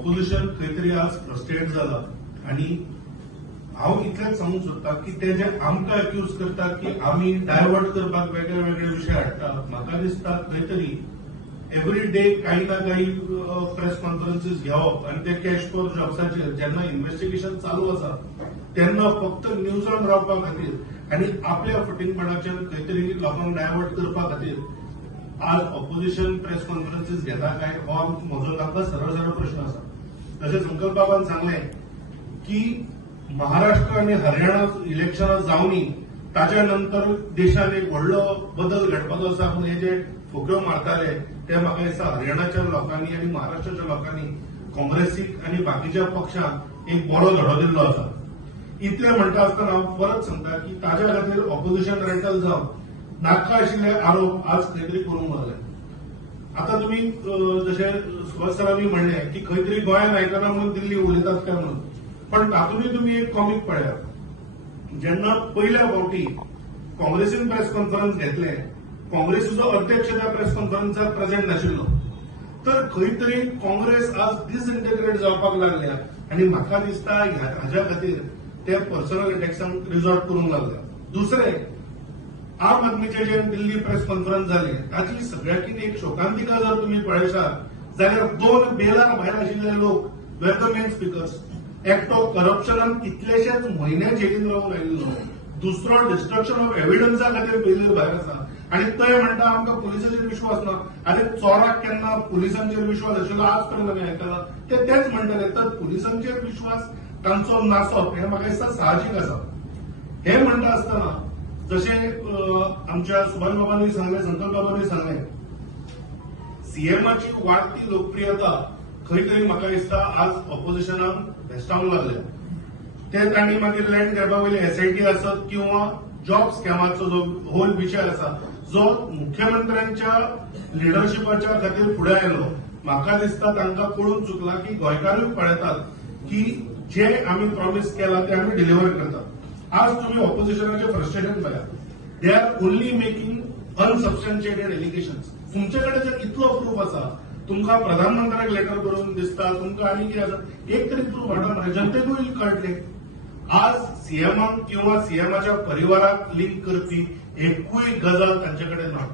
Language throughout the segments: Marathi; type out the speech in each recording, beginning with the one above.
ऑपोजिशन खंय तरी आज फ्रस्ट्रेट जाला आणि हांव इतलेंच सांगूंक सोदतां की ते जे आमकां एक्यूज करतात की आमी डायवर्ट करपाक वेगळे वेगळे विशय हाडटात, म्हाका दिसता खंय तरी एव्हरी डे काही ना काही प्रेस कॉन्फरन्सीस घेवप आणि ते कॅश फॉर जॉब्साचेर जेन्ना इन्व्हेस्टिगेशन चालू आसा तेन्ना फक्त न्यूजान रावपा खातीर आणि आपल्या फटिंगपणाचेर खंय तरी लोकांक डायवर्ट करपा खातीर आज ऑपोजिशन प्रेस कॉन्फरन्सीस घेता काय हो म्हजो तांकां सरळ सरळ प्रश्न आसा. जशें संकल्प बाबान सांगलें की महाराष्ट्र आणि हरियाणा इलेक्शनां जावनी ताच्या नंतर देशान एक व्हडलो बदल घडपाचो आसा पूण हे जे फुगड्यो मारताले ते म्हाका दिसता हरियाणाच्या लोकांनी आणि महाराष्ट्राच्या लोकांनी काँग्रेसीक आणि बाकीच्या पक्षांक एक बरो धडो दिल्लो आसा. इतले म्हणटा आसतना हांव परत सांगता की ताच्या खातीर ऑपोजिशन रेटल जावन नाका आशिल्ले आरोप आज खंय तरी करूंक लागले. आता तुम्ही जशे सुभाष सरांनी म्हणले की खंय तरी गोंयांत आयकना म्हणून दिल्ली उलयतात काय म्हणून, पण तातूंतय तुम्ही एक कॉमीक पळयात. जेन्ना पहिल्या फावटी काँग्रेसीन प्रेस कॉन्फरन्स घेतले, काँग्रेसीचो अध्यक्ष त्या प्रेस कॉन्फरन्साक प्रेझेंट नाशिल्लो, तर खंय तरी काँग्रेस आज डिसइंटिग्रेट जावपाक लागल्या आणि म्हाका दिसता हाच्या खातीर ते पर्सनल अटॅक्सांक रिसॉर्ट करूंक लागल्या. दुसरे आम आदमीचे जे दिल्ली प्रेस कॉन्फरन्स जाले ताची सगळ्याकीन एक शोकांतिका जर तुम्ही पळयशात जाल्यार 2 बेलार भायर आशिल्ले लोक वेर द मेन स्पीकर्स. एकटो करप्शनान कितलेशेच म्हयने जेलीन रावून आयिल्लो, दुसरो डिस्ट्रक्शन ऑफ एव्हिडन्सा खातीर बेलीर भायर आसा आणि ते म्हणटा आमकां पुलिसांचेर विश्वास ना. आरे चोराक केन्ना पुलिसांचेर विश्वास आशिल्लो आज पर्यंत आमी आयकला ते तेच म्हणटाले. तर पुलिसांचेर विश्वास तांचो नासप हें म्हाका दिसता साहजीक आसा. हे म्हणटा आसतना जशे आमच्या सुभाष बाबांनी सांगले, संकल्प बाबांनी सांगले, सीएमाची वाडटी लोकप्रियता खंय तरी म्हाका दिसता आज ऑपोजिशनाक भेस्टावंक लागल्या. ते तांणी मागीर लँड ग्रॅबा वयली एसआयटी आसत किंवा जॉब स्कॅमाचो जो होल विशय आसा जो मुख्यमंत्र्यांच्या लिडरशिपाच्या खातीर फुडें आयलो, म्हाका दिसता तांकां कळून चुकला की गोंयकारूय पळयतात की जे आमी प्रॉमिस केला ते आमी डिलिव्हर करतात. आज तुम्ही ऑपोजिशनाचे फ्रस्ट्रेशन पळयात. They are only making unsubstantiated allegations. तुमच्याकडे जर इतलो प्रूफ आसा, तुमकां प्रधानमंत्र्याक लेटर बरोवन दिसता, तुमकां आनी कितें आसा, एक तरी प्रूफ हाडा मरे, जनतेकूय कळटले. आज सीएमाक किंवा सीएमाच्या परिवाराक लिंक करपी एकूय गजाल तांच्याकडे ना.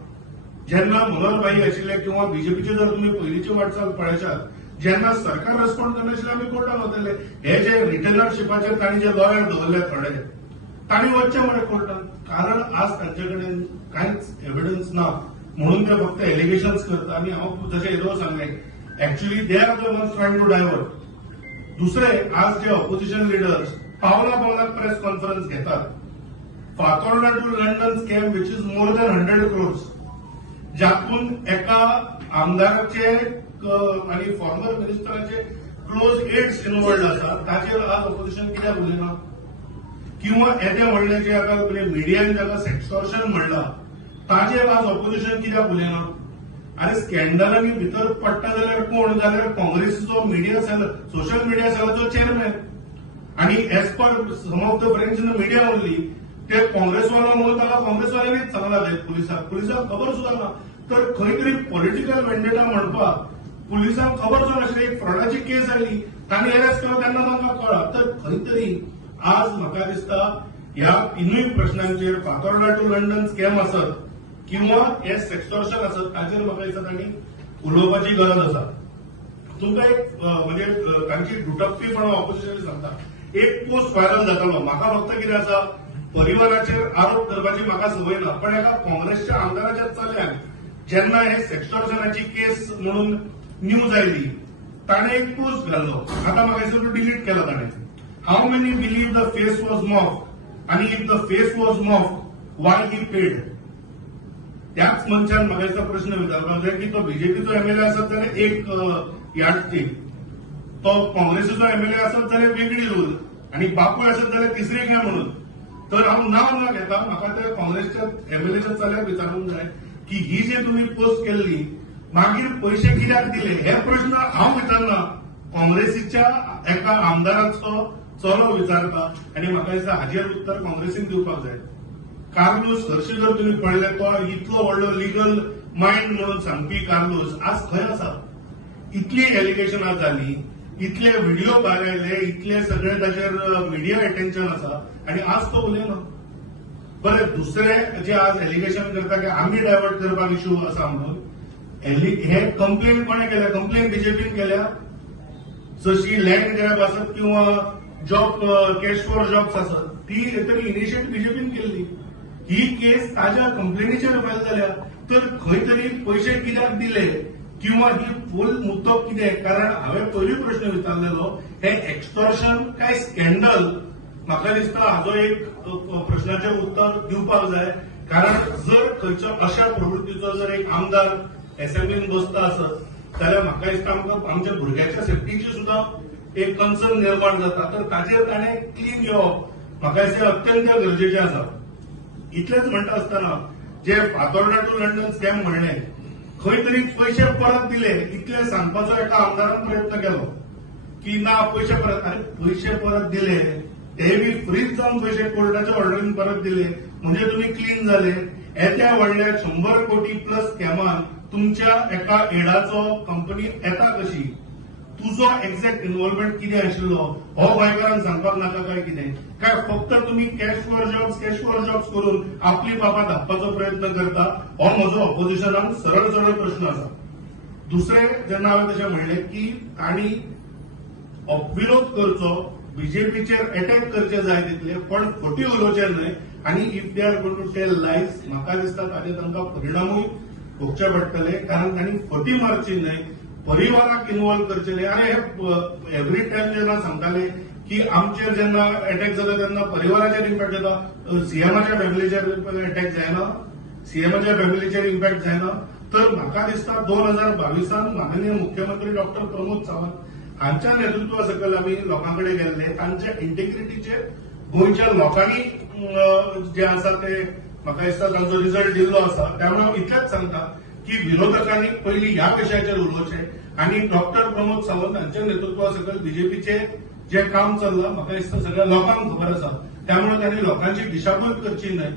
जेन्ना मनोहरभाई आशिल्ले किंवा बीजेपीचे जर तुम्ही पयलींची वाटचाल पळयशात, जेन्ना सरकार रेस्पॉन्ड करनाशिल्ले आमी कोर्टान वतले. हे जे रिटेनरशिपाचेर तांणी जे लॉयर दवरले थोडे, तांणी वचचे मरे कोर्टान, कारण आज तांचे कडेन कांयच एव्हिडन्स ना म्हणून ते फक्त एलिगेशन्स करतात. आणि हांव जशें येदो सांगलें, actually they are the ones trying to divert. दुसरे आज जे ऑपोजिशन लिडर्स पावला पावलाक प्रेस कॉन्फरन्स घेतात. Fatorda to London scam which is more than 100 crores, ज्यातून एका आमदाराचे आणि फॉर्मर मिनिस्टराचे क्लोज एड्स इन्वॉल्ड आसात, ताचेर आज ऑपोजिशन कित्याक उलयना? किंवा येते म्हणले जे आता मिडियान जाका सेक्सटॉर्शन म्हणला ताचेर आज ऑपोजिशन कित्याक उलयना? अरे स्कॅन्डलांनी भितर पडटा जाल्यार कोण? जाल्यार काँग्रेसीचो मिडिया सेल, सोशल मिडिया सेलाचो चेअरमॅन. आणि as per some of the friends in the media only ते काँग्रेसवाला म्हणून ताका काँग्रेसवाल्यांनीच सांगला पुलिसाक खबर सुद्धा ना. तर खंय तरी पॉलिटिकल वेंडेटा म्हणपाक पुलिसांक खबर सुद्धा नाशिल्ली. एक फ्रॉडाची केस आयली, तांणी अरेस्ट केलो तेन्ना तांकां कळ्ळा. तर खंय तरी आज म्हाका दिसता ह्या तिनूय प्रश्नांचेर फातोर्डा टू लंडन स्कॅम आसत किंवा हे सेक्सटॉर्शन आसत, ताचेर म्हाका दिसता तांणी उलोवपाची गरज आसा. तुमकां एक म्हणजे तांची दुटप्पीपणा ऑपोजिशनान सांगता. एक पोस्ट व्हायरल जातालो, म्हाका फक्त कितें आसा, परिवाराचेर आरोप करपाची म्हाका संवय ना, पण एका काँग्रेसच्या आमदाराच्या चल्यान जेन्ना हे सेक्सटॉर्शनाची केस म्हणून न्यूज आयली, ताणें एक पोस्ट घाल्लो. आतां म्हाका दिसता तो डिलीट केला ताणें. How many believe the face was morphed, आणि if the face was morphed why he paid? त्याच मनशान म्हाका दिसता प्रश्न विचारलो जाय की तो बीजेपीचो एमएलए आसत जाल्यार एक यार्डस्टिक, तो काँग्रेसीचो एमएलए आसत जाल्यार वेगळी रूल, आणि बापूय आसत जाल्यार तिसरी घ्या म्हणून. तर हांव नांव न घेता, म्हाका त्या काँग्रेसच्या एमएलएच्या चल्याक विचारूंक जाय की ही जी तुम्ही पोस्ट केल्ली मागीर पैसे कित्याक दिले? हे प्रश्न हांव विचारना, काँग्रेसीच्या एका आमदाराचो चलो विचारता. आणि म्हाका दिसता हाजेर उत्तर काँग्रेसीन दिवपाक जाय. कार्लोस हरशी जर तुम्ही पळयले, तो इतलो व्हडलो लिगल मायंड म्हणून सांगपी कार्लोस आज खंय आसा? इतली एलिगेशनां जाली, इतले व्हिडिओ भायर आयले, इतले सगळे ताचेर मिडिया अटेन्शन आसा आणि आज तो उलयना. बरें, दुसरे जे आज एलिगेशन करता की आमी डायवर्ट करपाक इश्यू आसा म्हणून, हे कंप्लेन कोणे केल्या? कंप्लेन बीजेपीन केल्या. जशी लँड ग्रॅब आसत किंवा जॉब कॅश फॉर जॉब्स आसत ती तरी इनिशिएट बीजेपीन केल्ली. ही केस ताज्या कंप्लेनीचेर फायल जाल्या. तर खंय तरी पयशे कित्याक दिले किंवा ही फूल मुद्दो कितें? कारण हांवें पयलीं प्रश्न विचारलेलो, हे एक्सटॉर्शन काय स्कॅन्डल? म्हाका दिसता हाजो एक प्रश्नाचें उत्तर दिवपाक जाय. कारण जर खंयच्या अशा प्रवृत्तीचो जर एक आमदार असेंब्लीन बसता आसत जाल्यार म्हाका दिसता आमकां आमच्या भुरग्याच्या सेफ्टीची सुद्धा एक कन्सर्न निर्माण जाता. तर ताचेर ताणें क्लीन येवप म्हाका दिसता अत्यंत गरजेचें आसा. इतलेंच म्हणटा आसतना जे फातोर्डा टू लंडन स्कॅम म्हणले, खंय तरी पयशे परत दिले इतले सांगपाचो एका आमदारान प्रयत्न केलो की ना पयशे परत. अरे पयशे परत दिले, ते बी फ्रीज जावन पयशे कोर्टाच्या ऑर्डरीन परत दिले म्हणजे तुम्ही क्लीन झाले. येत्या व्हडल्या 100 कोटी प्लस स्कॅमान तुमच्या एका एडाचो कंपनी येता कशी? तुजो एक्झॅक्ट इन्व्हॉल्वमेंट कितें आशिल्लो हो गोंयकारांक सांगपाक नाका काय कितें? काय फक्त तुम्ही कॅश फॉर जॉब्स करून आपली बाबा धापपाचो प्रयत्न करता? हो म्हजो ऑपोजिशनाक सरळ सरळ प्रश्न आसा. दुसरे जेन्ना हांवें तशें म्हणलें की तांणी विरोध करचो, बीजेपीचेर अटॅक करचे जाय तितले, पण खोटी उलोवचे न्हय. आणि if they are going to tell lies, म्हाका दिसता ताचे तांकां परिणामूय भोगचे पडटले. कारण तांणी खोटी मारची न्हय, परिवाराक इन्वॉल्व करचे न्हय. अरे हे एव्हरी टायम जेन्ना सांगताले की आमचेर जेन्ना अटॅक जाता तेन्ना परिवाराचेर इम्पॅक्ट जाता, सीएमाच्या फॅमिलीचेर अटॅक जायना, सीएमाच्या फॅमिलीचेर इम्पॅक्ट जायना. तर म्हाका दिसता 2022 माननीय मुख्यमंत्री डॉक्टर प्रमोद सावंत हांच्या नेतृत्वा सकयल आमी लोकांकडे गेल्ले. तांच्या इंटिग्रिटीचेर गोंयच्या लोकांनी जे आसा ते म्हाका दिसता तांचो रिझल्ट दिल्लो आसा. त्यामुळे हांव इतलेंच सांगता की विरोधकांनी पयलीं ह्या विशयाचेर उलोवचें आणि डॉक्टर प्रमोद सावंत हांच्या नेतृत्वा सकयल बीजेपीचे जे काम चल्लां म्हाका दिसता सगळ्या लोकांक खबर आसा. त्यामुळे त्यांनी लोकांची दिशाभूल करची न्हय.